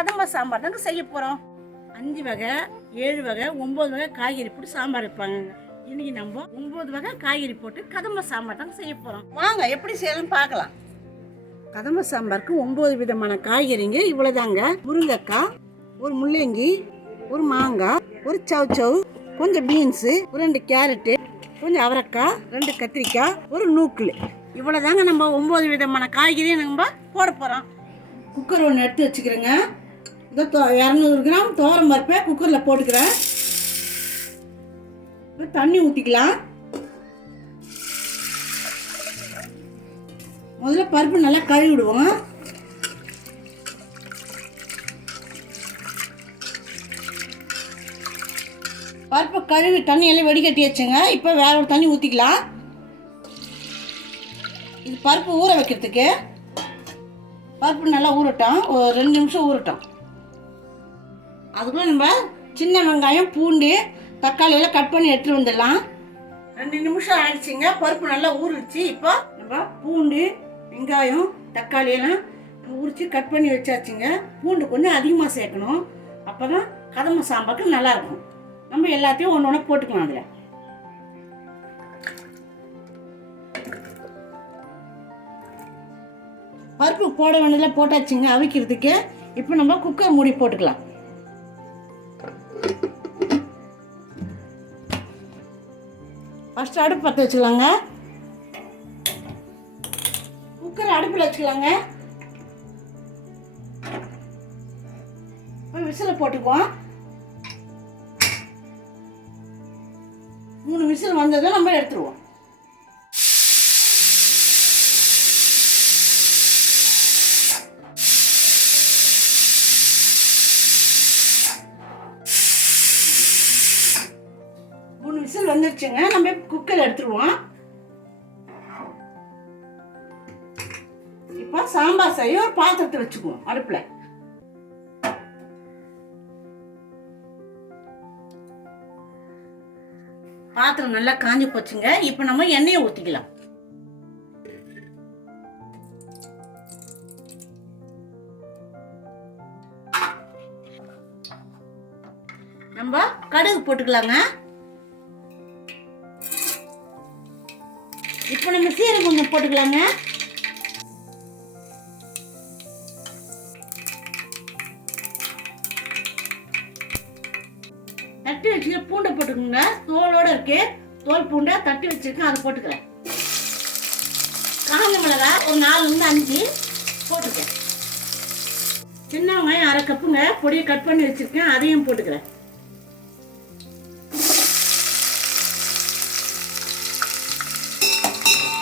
கதம்ப சாம்பார் தாங்க செய்ய போகிறோம் அஞ்சு வகை ஏழு வகை ஒம்பது வகை காய்கறி போட்டு சாம்பார் வைப்பாங்க. இன்னைக்கு நம்ம ஒம்பது வகை காய்கறி போட்டு கதம்ப சாம்பார் தாங்க செய்ய போகிறோம் வாங்க எப்படி செய்யலாம் பார்க்கலாம். கதம்ப சாம்பாருக்கு ஒம்பது விதமான காய்கறிங்க. இவ்வளோதாங்க முருங்கைக்காய் ஒரு முள்ளங்கி ஒரு மாங்காய் ஒரு சவ் சவ் கொஞ்சம் பீன்ஸு ஒரு ரெண்டு கேரட்டு கொஞ்சம் அவரைக்காய் ரெண்டு கத்திரிக்காய் ஒரு நூக்கில். இவ்வளோதாங்க நம்ம ஒம்பது விதமான காய்கறியை நம்ம போட போகிறோம் குக்கர் ஒன்று எடுத்து வச்சுக்கிறேங்க. இதோ தோ இரநூறு கிராம் தோரம் பருப்பை குக்கரில் போட்டுக்கிறேன். தண்ணி ஊற்றிக்கலாம் முதல்ல பருப்பு நல்லா கழுவி விடுவோம். பருப்பு கழுவி தண்ணியெல்லாம் வெடிக்கட்டி வச்சுங்க. இப்போ வேற ஒரு தண்ணி ஊற்றிக்கலாம் இது பருப்பு ஊற வைக்கிறதுக்கு. பருப்பு நல்லா ஊறட்டும். ஒரு ரெண்டு நிமிஷம் ஊறட்டும். அதுக்குள்ள நம்ம சின்ன வெங்காயம் பூண்டு தக்காளியெல்லாம் கட் பண்ணி எடுத்துட்டு வந்துடலாம். ரெண்டு நிமிஷம் ஆயிடுச்சுங்க. பருப்பு நல்லா ஊறிடுச்சு. இப்போ நம்ம பூண்டு வெங்காயம் தக்காளியெல்லாம் உரித்து கட் பண்ணி வச்சாச்சுங்க. பூண்டு கொஞ்சம் அதிகமாக சேர்க்கணும். அப்போ தான் கதம்ப சாம்பாருக்கு நல்லாயிருக்கும். நம்ம எல்லாத்தையும் ஒன்று ஒன்று போட்டுக்கலாம் அதில். பருப்பு போட வேண்டியதில் போட்டாச்சுங்க அவிக்கிறதுக்கு. இப்போ நம்ம குக்கர் மூடி போட்டுக்கலாம். ஃபஸ்ட்டு அடுப்பு பற்ற வச்சுக்கலாங்க. குக்கர் அடுப்பில் வச்சுக்கலாங்க. விசில் போட்டுக்குவோம். மூணு விசில் வந்ததும் நம்ம எடுத்துருவோம். வந்துருச்சுங்க நம்ம குக்கர் எடுத்துருவோம். இப்போ சாம்பார் செய்ய ஒரு பாத்திரத்தை வச்சுக்குவோம் அடுப்பில். பாத்திரம் நல்லா காஞ்சி போச்சுங்க. இப்போ நம்ம எண்ணெயை ஊற்றிக்கலாம் நம்ம கடுகு போட்டுக்கலாங்க. போட்டுக்கலாங்க. தட்டி வச்சுக்க பூண்டை போட்டுக்கோங்க. தோலோட இருக்கு. தோல் பூண்டை தட்டி வச்சிருக்கேன் அதை போட்டுக்கிறேன். காஞ்ச மிளகா ஒரு நாலுலேருந்து அஞ்சு போட்டுக்கிறேன். சின்ன வெங்காயம் அரை கப்புங்க. பொடியை கட் பண்ணி வச்சிருக்கேன் அதையும் போட்டுக்கிறேன்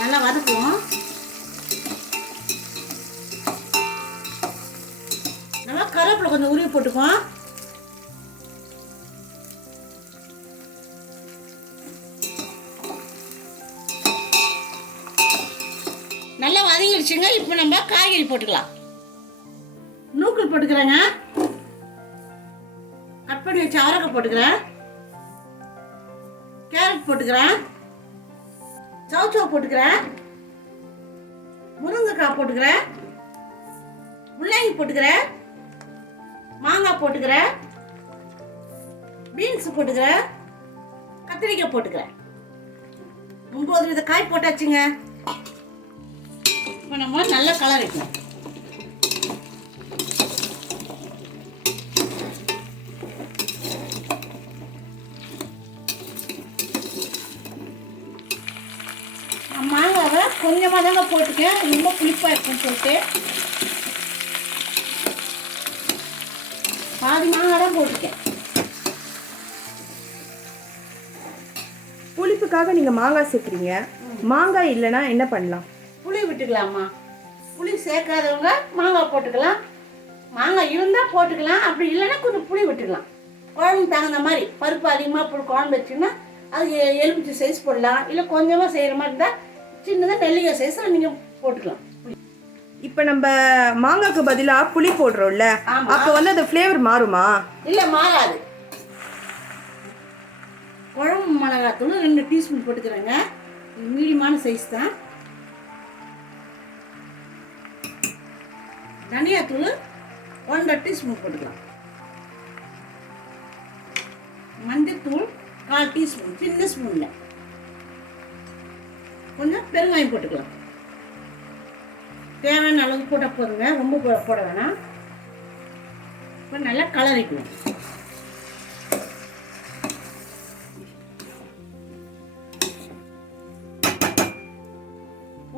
நல்லா வதக்குவோம் நல்லா கருவேப்பிலை கொஞ்சம் உருவி போட்டுக்குவோம். நல்லா வதங்கிடுச்சுங்க. இப்போ நம்ம காய்கறி போட்டுக்கலாம். நூக்கல் போட்டுக்கிறேங்க. கட் பண்ணி அவரக்காய் போட்டுக்கிறேன். கேரட் போட்டுக்கிறேன். சவுச்சவ் போட்டுக்கிறேன். முருங்கைக்காய் போட்டுக்கிறேன். முள்ளங்கி போட்டுக்கிறேன். மாங்காய் போட்டுக்கிறேன் பீன்ஸ் போட்டுக்கிறேன் கத்திரிக்காய் போட்டுக்கிறேன் ஒம்பது வித காய் போட்டாச்சுங்க. இப்போ நம்ம நல்லா கலர் வைக்கணும். மாங்காவை கொஞ்சமாக தாங்க போட்டுக்கேன் ரொம்ப புளிப்பாக இருக்குன்னு சொல்லிட்டு. பாதி மாங்காய் தான் போட்டுக்கேன் புளிப்புக்காக நீங்க மாங்காய் சேர்க்குறீங்க. மாங்காய் இல்லைன்னா என்ன பண்ணலாம்? புளி விட்டுக்கலாமா? புளி சேர்க்காதவங்க மாங்காய் போட்டுக்கலாம். மாங்காய் இருந்தால் போட்டுக்கலாம். அப்படி இல்லைன்னா கொஞ்சம் புளி விட்டுக்கலாம். குழம்பு தகுந்த மாதிரி பருப்பு அதிகமாக போட்டு குழம்பு வச்சுன்னா அது எலுமிச்சை சைஸ் போடலாம். இல்லை கொஞ்சமாக செய்கிற மாதிரி இருந்தால் சின்னதாக நெல்லிக்காய் சைஸில் நீங்கள் போட்டுக்கலாம். இப்போ நம்ம மாங்காய்க்கு பதிலா புளி போடுறோம்ல. அப்போ வந்து அந்த ஃப்ளேவர் மாறுமா? இல்லை மாறாது. குழம்பு மிளகாத்தூள் ரெண்டு டீஸ்பூன் போட்டுக்கிறேங்க. மீடியமான சைஸ் தான். தனியாத்தூள் ஒன்றரை டீஸ்பூன் போட்டுக்கலாம். மஞ்சத்தூள் கால் டீஸ்பூன் சின்ன ஸ்பூனில் கொஞ்சம் பெருங்காயம் போட்டுக்கலாம். தேவையான அளவு போட்டால் போதுங்க. ரொம்ப போட வேணாம். இப்போ நல்லா கலரிக்கணும்.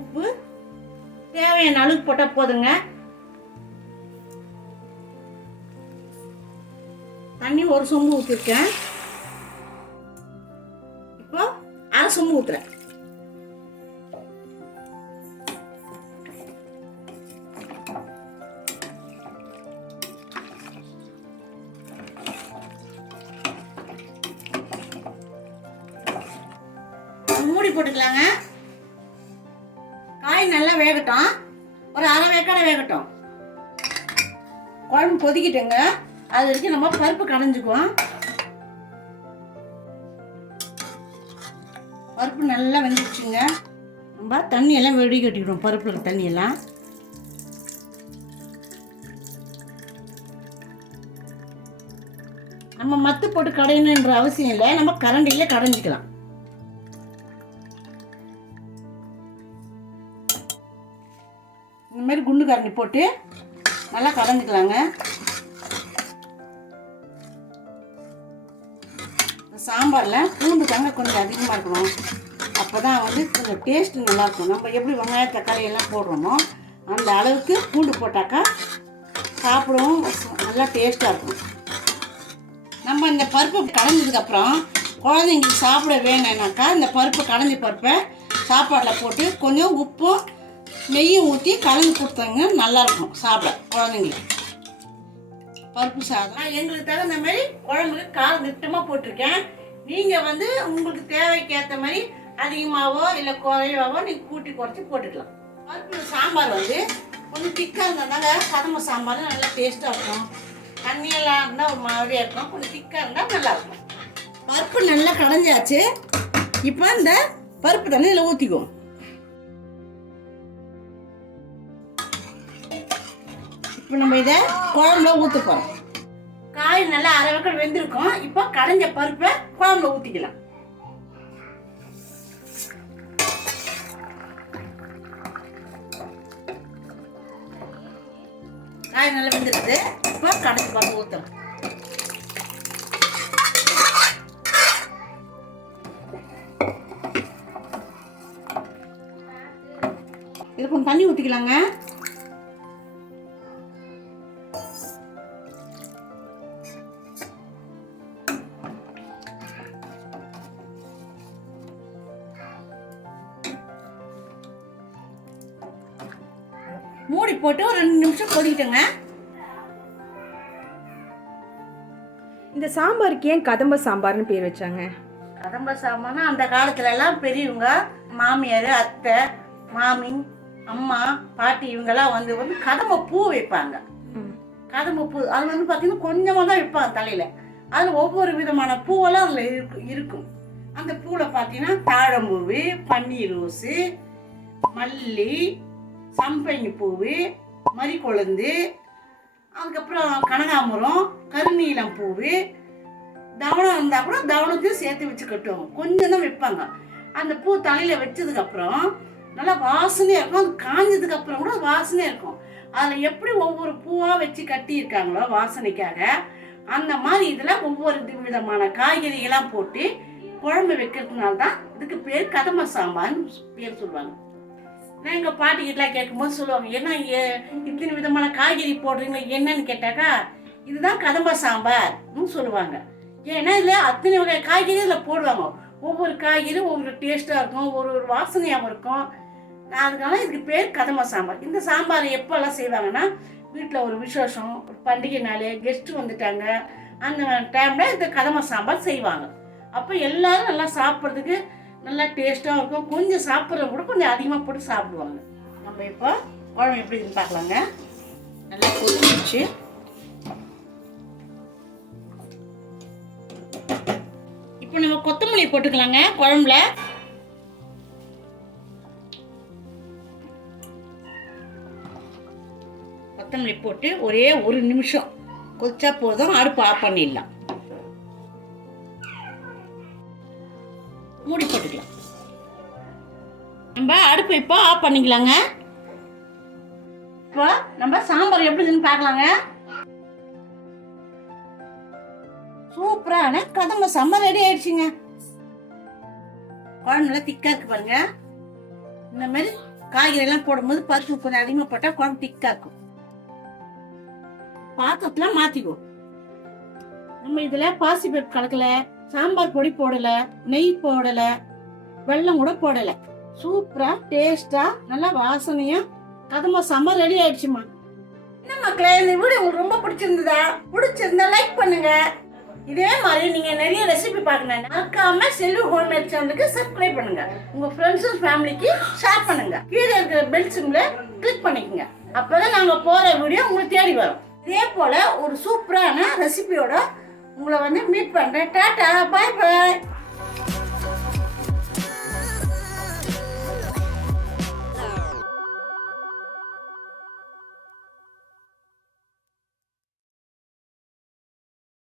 உப்பு தேவையான அளவுக்கு போட்டால் போதுங்க. தண்ணி ஒரு சொம்பு ஊற்றிருக்கேன் இப்போ அரை சொம்பு ஊற்றுறேன் காய் நல்லா வேகட்டும். ஒரு அரை வேக்காடை வேகட்டும். குழம்பு கொதிக்கிட்டுங்க. அது வரைக்கும் நம்ம பருப்பு கடைஞ்சுக்குவோம். பருப்பு நல்லா வெந்துச்சுங்க நம்ம தண்ணியெல்லாம் வெடி கட்டிக்கிடுவோம் பருப்பில் தண்ணியெல்லாம். நம்ம மத்து போட்டு கடையணுன்ற அவசியம் இல்லை. நம்ம கரண்டிலே கடைஞ்சிக்கலாம். பூண்டு கரண்டி போட்டு நல்லா கலந்துக்கலாங்க. சாம்பாரில் பூண்டு தாங்க கொஞ்சம் அதிகமாக இருக்கணும். அப்போ தான் வந்து கொஞ்சம் டேஸ்ட்டு நல்லாயிருக்கும் நம்ம எப்படி வெங்காய தக்காளி எல்லாம் போடுறோமோ அந்த அளவுக்கு பூண்டு போட்டாக்கா சாப்பிடவும் நல்லா டேஸ்ட்டாக இருக்கும். நம்ம இந்த பருப்பு கடைஞ்சதுக்கப்புறம் குழந்தைங்களுக்கு சாப்பிட வேணும்னாக்கா இந்த பருப்பு கடைஞ்ச பருப்பை சாப்பாட்டில் போட்டு கொஞ்சம் உப்பும் நெய்யும் ஊற்றி கலந்து கொடுத்தாங்க நல்லாயிருக்கும். சாப்பிட குழந்தைங்களுக்கு. பருப்பு சாதம். எங்களுக்கு தகுந்த மாதிரி குழம்புக்கு கால் திட்டமாக போட்டிருக்கேன். நீங்கள் வந்து உங்களுக்கு தேவைக்கு ஏற்ற மாதிரி அதிகமாகவோ இல்லை குறைவாவோ நீங்கள் கூட்டி குறைச்சி போட்டுக்கலாம். பருப்பு சாம்பார் வந்து கொஞ்சம் திக்காக இருந்ததுனால கதம்ப சாம்பார் நல்லா டேஸ்ட்டாக இருக்கும். தண்ணியெல்லாம் இருந்தால் ஒரு மாதிரியாக இருக்கும். கொஞ்சம் திக்காக இருந்தால் நல்லாயிருக்கும். பருப்பு நல்லா கடைஞ்சாச்சு. இப்போ இந்த பருப்பு தண்ணி இதில் ஊற்றிக்குவோம் இப்போ நம்ம இதை குழம்புல ஊற்ற போகிறோம் காய் நல்லா அரை வக்கல் வெந்திருக்கும். இப்போ கடைஞ்ச பருப்பை குழம்புல ஊற்றிக்கலாம் காய் நல்லா வெந்துருக்குது. இப்போ கடைஞ்ச பருப்பு ஊற்றுறோம் இது கொஞ்சம் தண்ணி ஊற்றிக்கலாங்க மூடி போட்டு ஒரு ரெண்டு நிமிஷம் கொதிக்கிட்டுங்க. இந்த சாம்பாருக்கு ஏன் கதம்ப சாம்பார்னு பேர் வச்சாங்க? கதம்ப சாமானா அந்த காலத்துல எல்லாம் பெரியவங்க மாமியார் அத்தை மாமி அம்மா பாட்டி இவங்கெல்லாம் வந்து வந்து கதம்ப பூ வைப்பாங்க. கதம்ப பூ அது வந்து பார்த்தீங்கன்னா கொஞ்சமாக தான் வைப்பாங்க தலையில். அதில் ஒவ்வொரு விதமான பூவெல்லாம் அதில் இருக்கும் இருக்கும். அந்த பூவில் பார்த்தீங்கன்னா தாழம்பூவு பன்னீர் ரோஸு மல்லி சம்பங்கி பூவு மறிக்கொழுந்து அதுக்கப்புறம் கனகாம்பரம் கருநீலம் பூவு தவணம் இருந்தால் கூட தவணத்தையும் சேர்த்து வச்சு கட்டுவாங்க கொஞ்சம் தான் வைப்பாங்க அந்த பூ தலையில் வச்சதுக்கப்புறம் நல்லா வாசனையாக இருக்கும். அது காஞ்சதுக்கப்புறம் கூட வாசனையாக இருக்கும். அதில் எப்படி ஒவ்வொரு பூவாக வச்சு கட்டியிருக்காங்களோ வாசனைக்காக அந்த மாதிரி இதில் ஒவ்வொரு விதமான காய்கறிகளாம் போட்டு குழம்பு வைக்கிறதுனால தான் இதுக்கு பேர் கதம்ப சாம்பார்னு பேர் சொல்லுவாங்க. நான் எங்கள் பாட்டிக்கிட்டலாம் கேட்கும்போது சொல்லுவாங்க ஏன்னா ஏ- இத்தனை விதமான காய்கறி போடுறீங்க என்னன்னு கேட்டாக்கா இதுதான் கதம்ப சாம்பார்னு சொல்லுவாங்க. ஏன்னா இதில் அத்தனை வகை காய்கறி இதில் போடுவாங்க. ஒவ்வொரு காய்கறியும் ஒவ்வொரு டேஸ்ட்டாக இருக்கும் ஒரு ஒரு வாசனையாகவும் இருக்கும். அதனால இதுக்கு பேர் கதம்ப சாம்பார். இந்த சாம்பார் எப்போல்லாம் செய்வாங்கன்னா வீட்டில் ஒரு விசேஷம் ஒரு பண்டிகை நாள் கெஸ்ட்டு வந்துட்டாங்க அந்த டைமில் இந்த கதம்ப சாம்பார் செய்வாங்க. அப்போ எல்லோரும் நல்லா சாப்பிட்றதுக்கு நல்லா டேஸ்ட்டாக இருக்கும். கொஞ்சம் சாப்பிட்றவங்க கூட கொஞ்சம் அதிகமாக போட்டு சாப்பிடுவாங்க. நம்ம இப்போ குழம்பு எப்படின்னு பார்க்கலாங்க. நல்லா கொதிச்சு இப்போ நம்ம கொத்தமல்லி போட்டுக்கலாங்க குழம்புல. கொத்தமல்லி கொத்தமல்லி போட்டு ஒரே ஒரு நிமிஷம். கொதிச்சா போதும் அடுப்பு ஆஃப் பண்ணிடலாம். நம்ம அடுப்பு இப்போ ஆஃப் பண்ணிக்கலாங்க. இப்போ நம்ம சாம்பார் எப்படிதுன்னு பார்க்கலாங்க. சூப்பரான கதம்ப சாம்பார் ரெடி ஆயிடுச்சுங்க. குழம்பு நல்லா திக்கா இருக்கு பாருங்க. இந்த மாதிரி காய்கறி எல்லாம் போடும்போது பருப்பு கொஞ்சம் அதிகமாக போட்டால் குழம்பு திக்கா இருக்கும். பாத்திரத்துல மாத்திக்கோ நம்ம இதுல பாசிப்பருப்பு கலக்கல சாம்பார் பொடி போடல நெய் போடல வெல்லம் கூட போடலை. சூப்பரா டேஸ்டா நல்லா வாசனையா கதம்ப செம்ம ரெடி ஆயிடுச்சுமா. என்ன மக்களே இந்த வீடியோ உங்களுக்கு ரொம்ப பிடிச்சிருந்ததா? பிடிச்சிருந்தா லைக் பண்ணுங்க. இதே மாதிரி நீங்க நிறைய ரெசிபி பார்க்கணும் மறக்காம செல்வி ஹோம்மேட் சேனலுக்கு சப்ஸ்கிரைப் பண்ணுங்க. உங்க ஃப்ரெண்ட்ஸும் ஃபேமிலிக்கு ஷேர் பண்ணுங்க. கீழே இருக்கிற பெல் சிம்ல கிளிக் பண்ணிக்கோங்க. அப்பதான் நாங்க போற வீடியோ உங்களுக்கு தேடி வரும். இதே போல ஒரு சூப்பரான ரெசிபியோட உங்களை வந்து மீட் பண்றேன். டாட்டா பாய் பாய்